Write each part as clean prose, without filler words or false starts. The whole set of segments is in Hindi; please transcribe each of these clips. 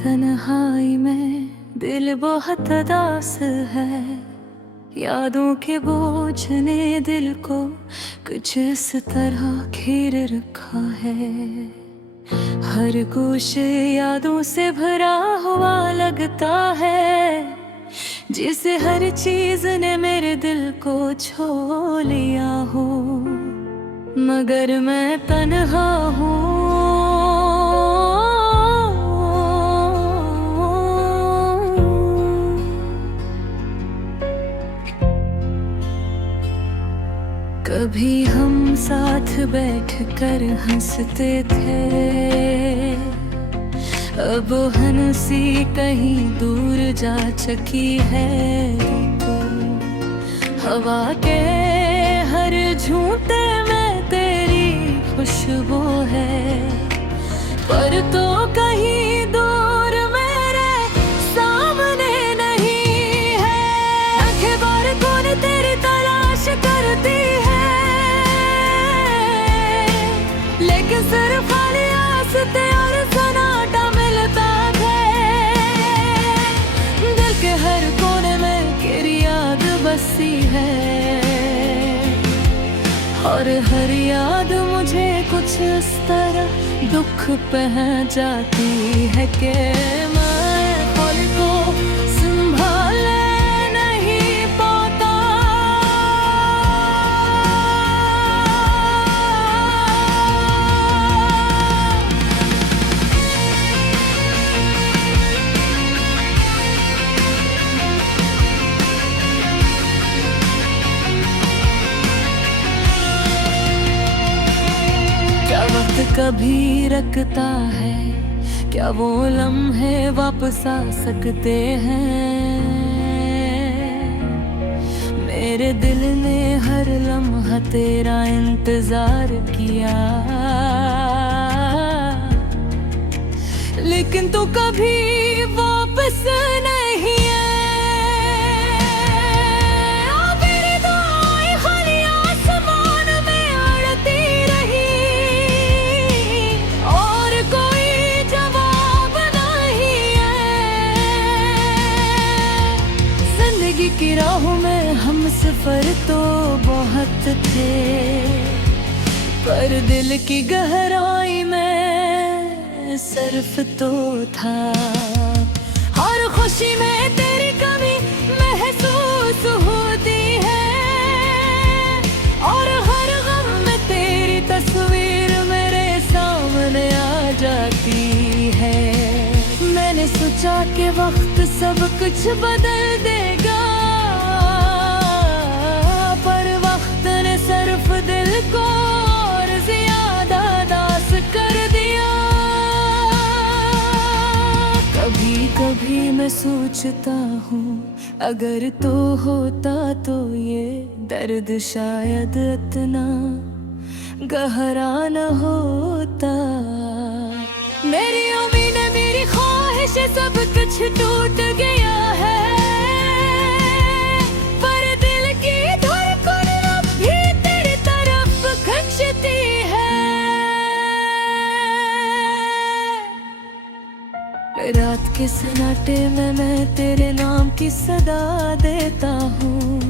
तन्हाई में दिल बहुत उदास है। यादों के बोझ ने दिल को कुछ इस तरह घेर रखा है। हर कुछ यादों से भरा हुआ लगता है, जिसे हर चीज ने मेरे दिल को छो लिया हो। मगर मैं तन्हा हूँ, कभी हम साथ बैठकर हंसते थे, अब हंसी कहीं दूर जा चुकी है। हवा के हर झूठे में तेरी खुशबू है, पर तो कहीं दूर मेरे सामने नहीं है। आंखें बार कौन तेरी तलाश करती है, लेकिन सिर्फ खाली आसते और सन्नाटा मिलता है। दिल के हर कोने में तेरी याद बसी है, और हर याद मुझे कुछ इस तरह दुख पह जाती है कि मैं खुद को संभाले नहीं पाता। क्या वक्त कभी रखता है, क्या वो लम्हे वापस आ सकते हैं। मेरे दिल ने हर लम्हा तेरा इंतजार किया, लेकिन तू कभी वापस नहीं है। की राहों में हम सफर तो बहुत थे, पर दिल की गहराई में सिर्फ तो था। हर खुशी में तेरी कमी महसूस होती है, और हर गम में तेरी तस्वीर मेरे सामने आ जाती है। मैंने सोचा कि वक्त सब कुछ बदल देगा, सिर्फ दिल को और ज्यादा दास कर दिया। कभी कभी मैं सोचता हूँ, अगर तो होता तो ये दर्द शायद इतना गहरा न होता। मेरी उम्मीदें, मेरी ख्वाहिशें, सब कुछ टूट गया है। रात के सन्नाटे में मैं तेरे नाम की सदा देता हूँ,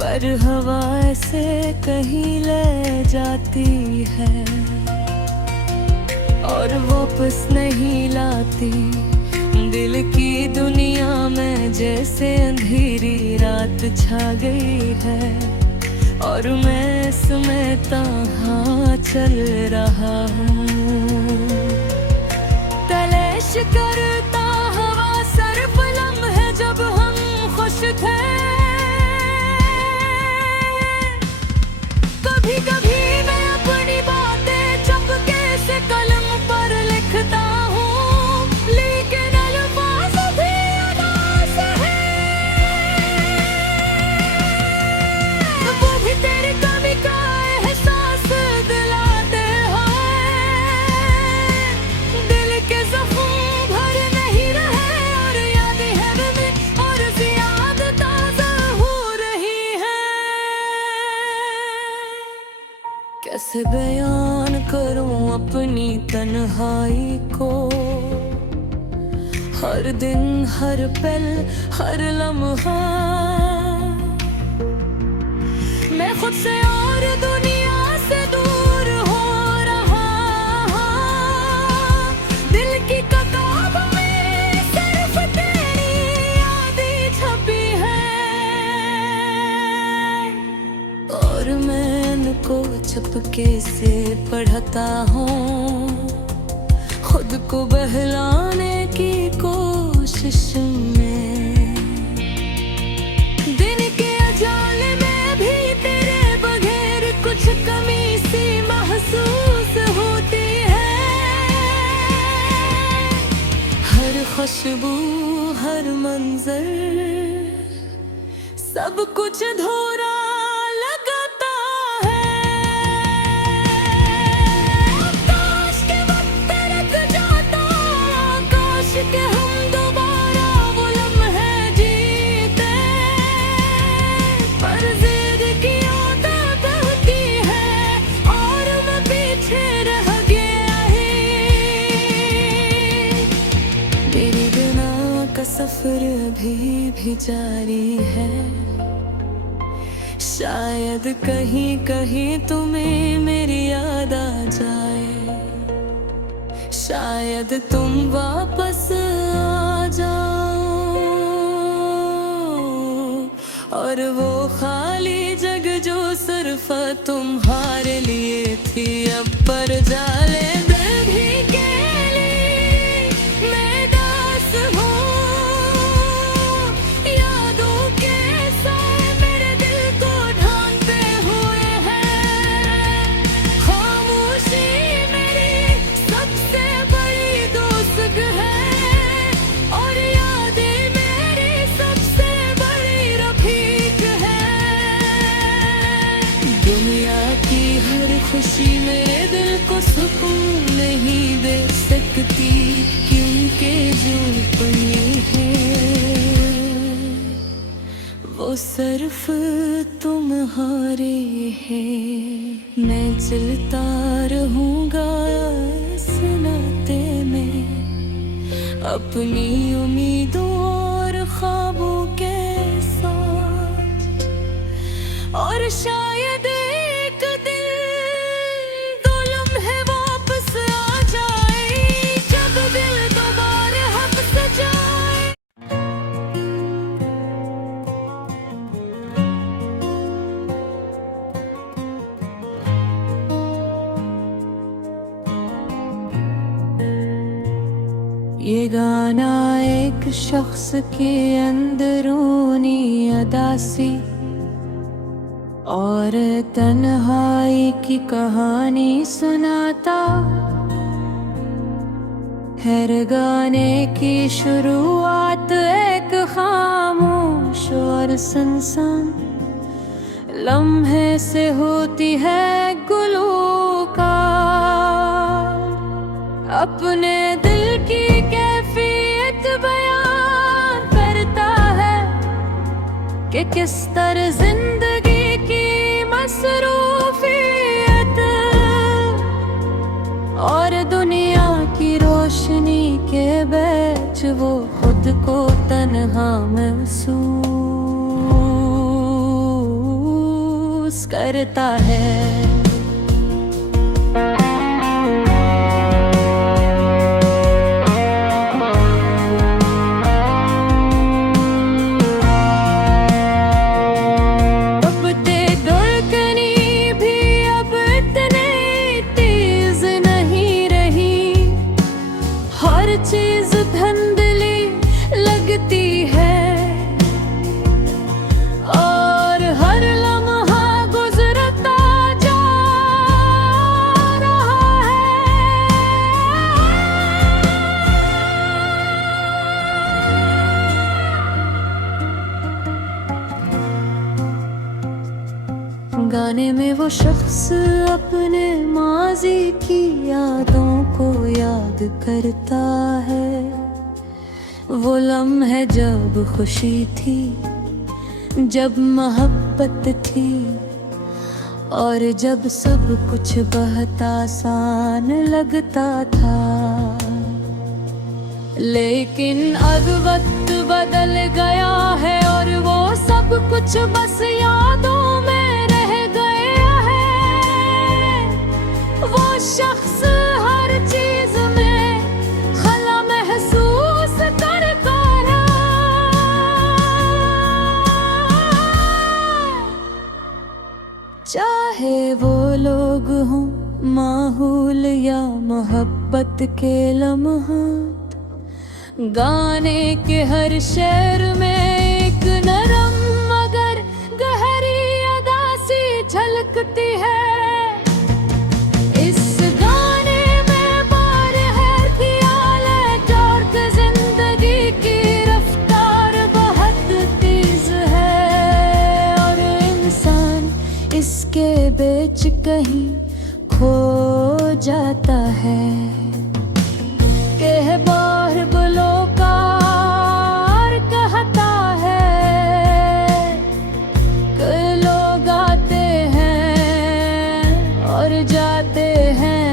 पर हवा ऐसे कहीं ले जाती है और वापस नहीं लाती। दिल की दुनिया में जैसे अंधेरी रात छा गई है, और मैं इसमें तन्हा चल रहा हूँ। तलाश करता हवा सिर्फ लम्हे जब हम खुश थे। कभी कभी मैं अपनी बातें चुपके से कलम पर लिखता हूँ, लेकिन अल्फाज भी उदास है। वो भी तेरी कमी का एहसास दिलाते हैं। दिल के ज़ख्म भर नहीं रहे, और यादें हैं में और ज़्यादा ताज़ा हो रही हैं। कैसे बयान करूं अपनी तन्हाई को, हर दिन हर पल हर लम्हा मैं खुद से और दुनिया से दूर हो रहा। दिल की किताब में सिर्फ तेरी यादें छपी है और मैं इनको चुपके से पढ़ता हूँ, खुद को बहलाने की कोशिश में। दिन के उजाले में भी तेरे बगैर कुछ कमी सी महसूस होती है। हर खुशबू हर मंजर सब कुछ अधूरा लगता है। आकाश के वक्त रख जाता, आकाश के हम दोबारा वो लम्हे जीते, पर जिद की आदत बहती है और मैं पीछे रह गया ही। मेरे बिना का सफर अभी भी जारी है, शायद कहीं कहीं तुम्हें मेरी याद आ जाए, शायद तुम वापस आ जाओ और वो खाली जगह जो सिर्फ तुम्हारे लिए थी अब पर जाले दिल भी गेली मैं दास हूँ। यादों के साए मेरे दिल को ढांकते हुए हैं, खामोशी मेरी सबसे बड़ी दोस्त है और यादें मेरी सबसे बड़ी रफीक है। दुनिया की हर खुशी मेरे दिल को सुकून नहीं दे सकती, क्योंकि जो पड़ी है वो सिर्फ तुम्हारे है। मैं चलता रहूंगा इस नाते में, अपनी उम्मीदों और ख्वाबों के साथ, और शायद एक दिन दो लम्हे वापस आ जाए जब दिल दोबारा हंस जाए। ये गाना एक शख्स के अंदरूनी अदासी और तन्हाई की कहानी सुनाता है। गाने की शुरुआत एक खामोश और सुनसान लम्हे से होती है। गुलूकार अपने दिल की कैफियत बयान करता है कि किस तरह जिंदगी की मसरूफियत और दुनिया की रोशनी के बीच वो खुद को तन्हा महसूस करता है। चीज धंधली लगती है और हर लम्हा गुजरता जा रहा है। गाने में वो शख्स अपने माजी की यादों को याद करता है। वो लम्हे जब खुशी थी, जब मोहब्बत थी और जब सब कुछ बहुत आसान लगता था। लेकिन अब वक्त बदल गया है और वो सब कुछ बस यादों में रह गया है। वो शख्स हर चीज में खला महसूस करता है। चाहे वो लोग हों माहौल या मोहब्बत के लम्हात, गाने के हर शेर में एक नरम मगर गहरी अदा सी झलकती है। इस गाने में बार है ख्याल और जिंदगी की रफ्तार बहुत तेज है, और इंसान इसके बीच कहीं खो जाता है। कह बार बुलोकार कहता है, कई लोग आते हैं और जाते हैं,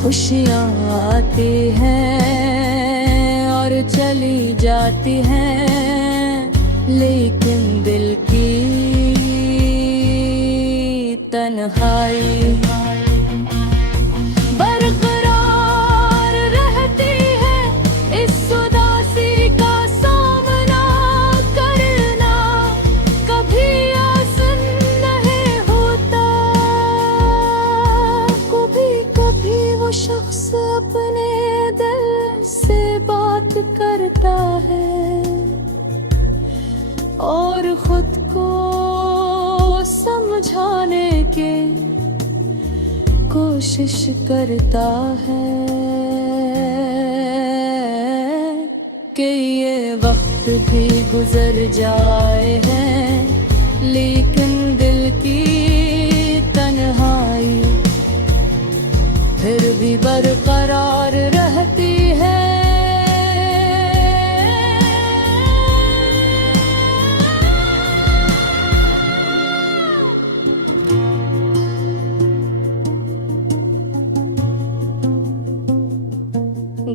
खुशियाँ आती हैं और चली जाती हैं, लेकिन दिल की तन्हाई बरकरार रहती है। इस उदासी का सामना करना कभी आसान नहीं होता। कभी कभी वो शख्स अपने दिल से बात करता है और खुद को समझाने की कोशिश करता है कि ये वक्त भी गुजर जाए हैं, लेकिन दिल की तन्हाई फिर भी बरकरार रहती है।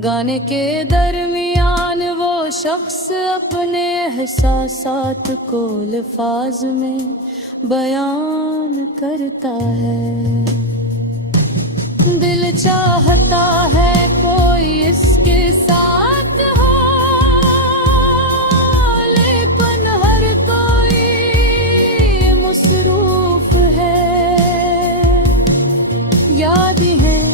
गाने के दरमियान वो शख्स अपने एहसासात को अल्फाज में बयान करता है। दिल चाहता है कोई इसके साथ हो, लेकिन हर कोई मसरूफ है। यादें हैं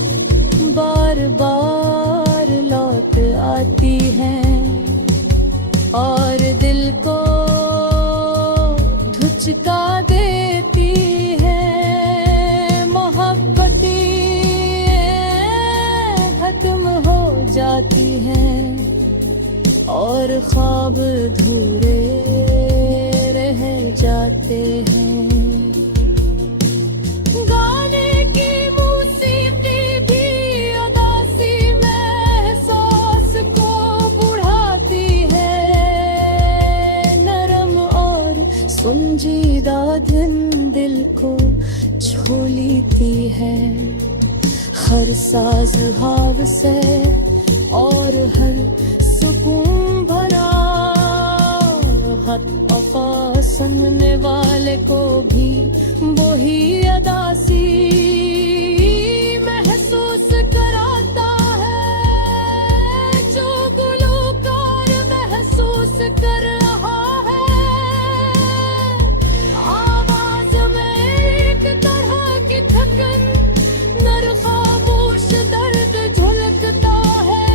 बार बार लौट आती हैं और दिल को धुचका देती है। मोहब्बतें खत्म हो जाती हैं और ख्वाब अधूरे रह जाते हैं। गाने की मौसीकी भी उदासी में एहसास को बढ़ाती है। नरम और संजीदा धुन दिल को छू लेती है। हर साज हाव से और हर सुकून भरा खत वफा सुनने वाले को भी वही अदासी महसूस कराता है जो गुलकार महसूस कर रहा है। आवाज में एक तरह की थकन, नर खामोश दर्द झलकता है,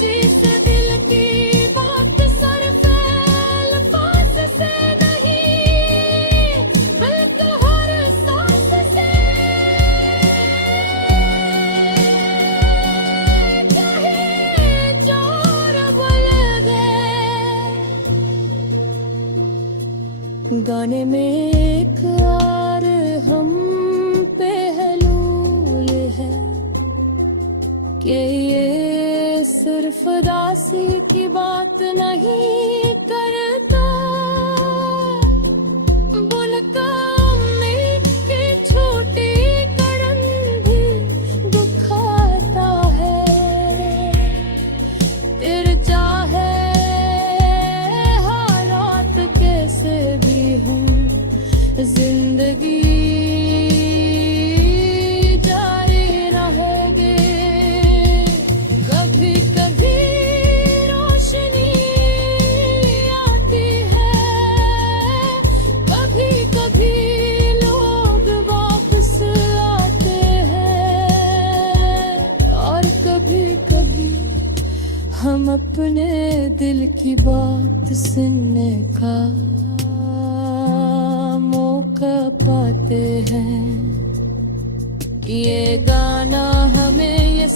जिस दिल की बात सिर्फ अल्फाज से नहीं बल्कि हर सांस से कहे जोर बोल गए। गाने में एक और हम पहलूल है कि ये सिर्फ दासी की बात नहीं करता, बुलका उम्मीद की छोटी करन भी दुखाता है। अपने दिल की बात सुनने का मौका पाते हैं। ये गाना हमें ये